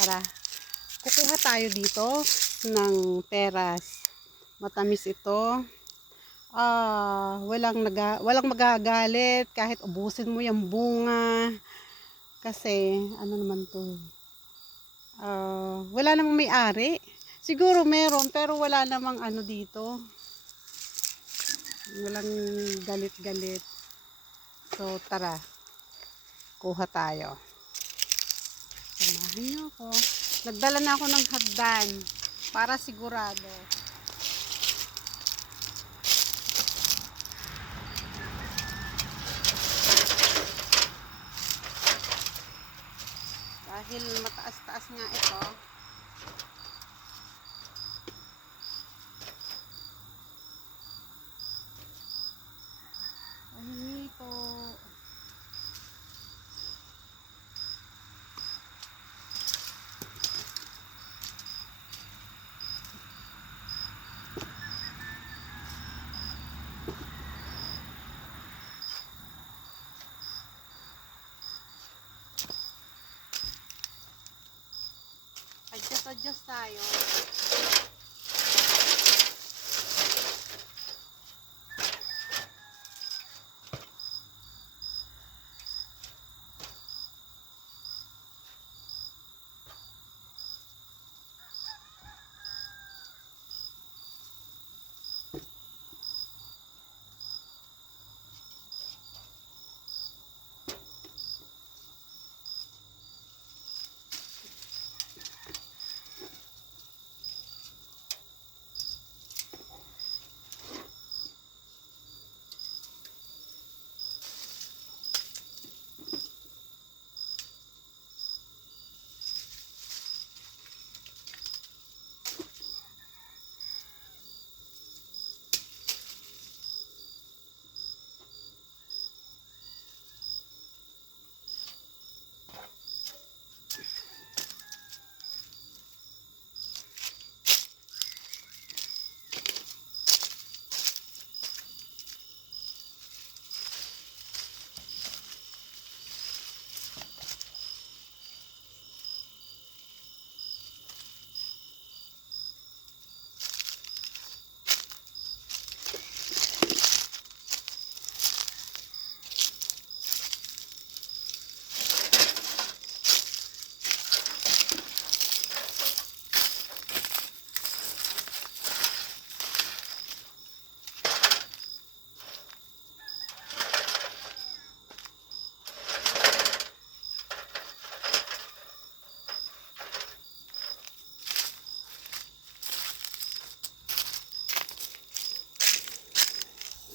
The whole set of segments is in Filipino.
Tara. Kukuha tayo dito ng peras. Matamis ito. Ah, walang naga, walang magagalit kahit ubusin mo yung bunga. Kasi ano naman 'to? Ah, wala namang may-ari. Siguro meron pero wala namang ano dito. Walang galit-galit. So tara. Kuha tayo. Samahan niyo ako. Nagdala na ako ng hagdan para sigurado. Dahil mataas-taas nga ito. Pahingi po. Adjust-adjust tayo.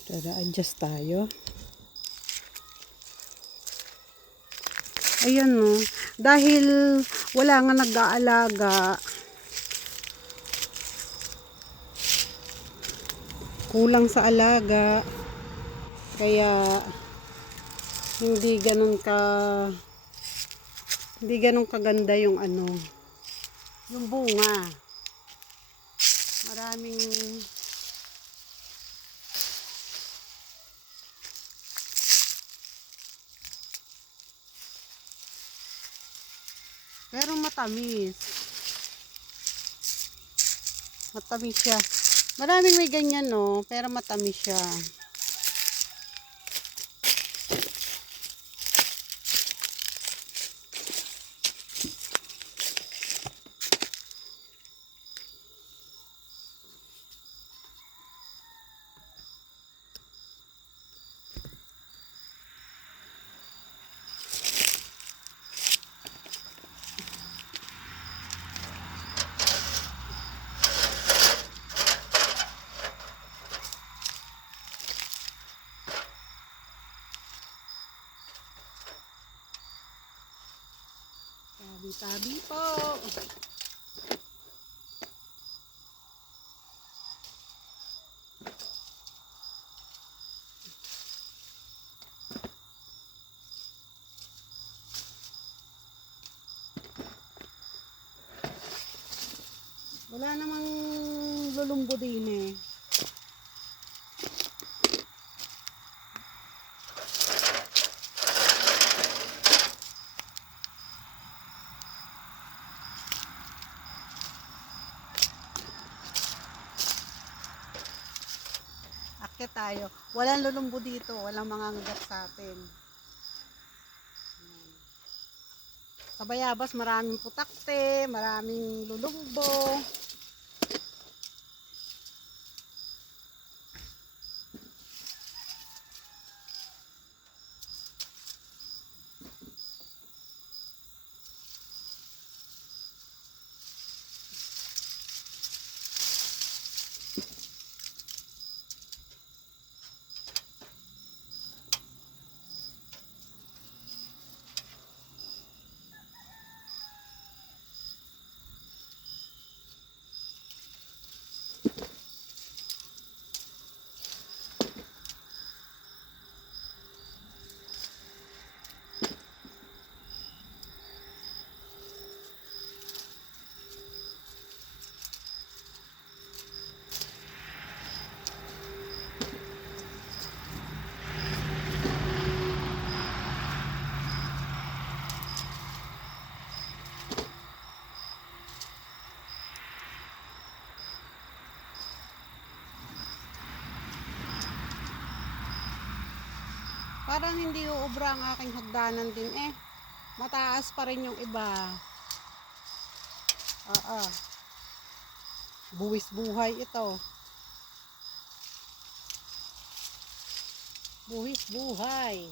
Tara, adjust tayo. Ayan no. Dahil wala nga nag-aalaga. Kulang sa alaga. Kaya hindi ganun ka hindi ganun kaganda yung ano yung bunga. Maraming Pero matamis. Matamis siya. Maraming may ganyan no, pero matamis siya. Tabi-tabi po. Wala namang lulumbo din eh. Akit tayo. Walang lulumbo dito. Walang mga ngagat sa atin. Sa Bayabas, maraming putakte, maraming lulumbo. Parang hindi uubra ang aking hagdanan din eh. Mataas pa rin yung iba. Oo. Buwis buhay ito. Buwis buhay.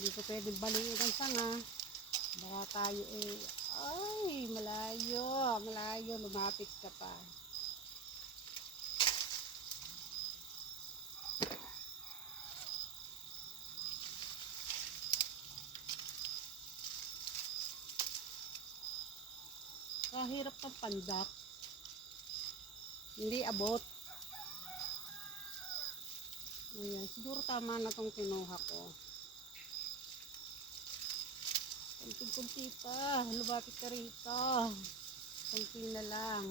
Hindi ko pwede baliin ang sanga. Baka tayo eh, ay, malayo, malayo, lumapit ka pa. Kahirap ng pandak. Hindi abot. Ayan, siguro tama na tong kinuha ko. Kunti-kunti pa. Lumapit ka rito. Kunti na lang.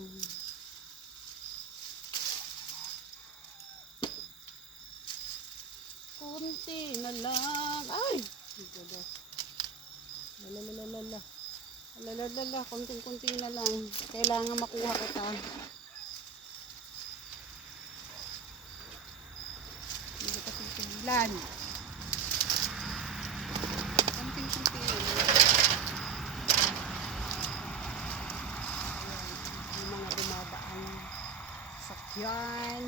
Kunti na lang. Ay! Diyos. Lalalalala. Lalalala, konting-konti na lang. Kailangan makuha kita. Hindi kasi tiglan. Konting-konti na lang. Ayan, yung mga dumadaan sakyan.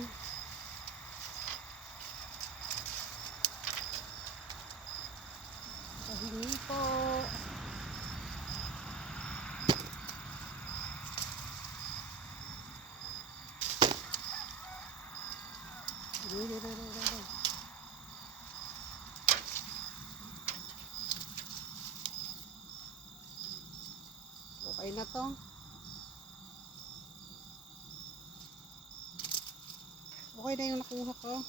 Okay na to. Okay na yung nakuha ko.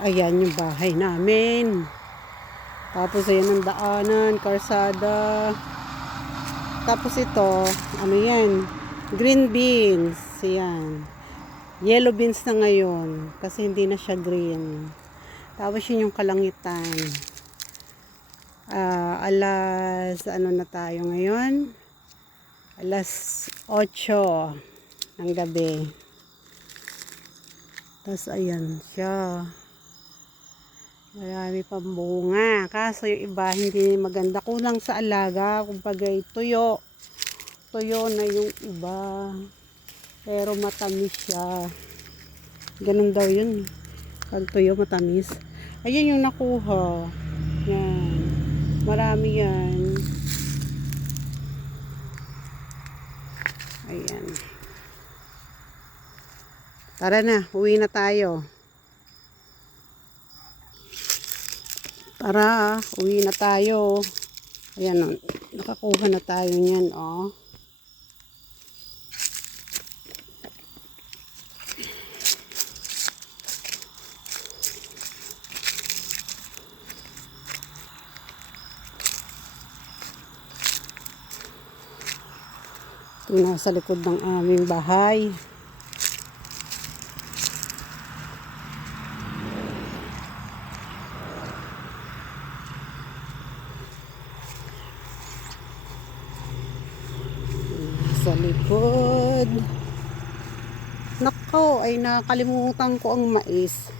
Ayan yung bahay namin. Tapos ayan ang daanan, karsada. Tapos ito, ano yan? Green beans. Ayan. Yellow beans na ngayon. Kasi hindi na siya green. Tapos yun yung kalangitan. Ah, alas, ano na tayo ngayon? Alas 8 ng gabi. Tapos ayan siya. Marami pang bunga. Kaso yung iba hindi maganda. Kulang sa alaga. Kumbaga tuyo. Tuyo na yung iba. Pero matamis siya. Ganun daw yun. Pag tuyo matamis. Ayun yung nakuha. Yan. Marami yan. Ayan. Tara na. Uwi na tayo. Tara, uwi na tayo. Ayan o, nakakuha na tayo niyan o. Ito nasa likod ng aming bahay. Sa likod. Nako, ay nakalimutan ko ang mais.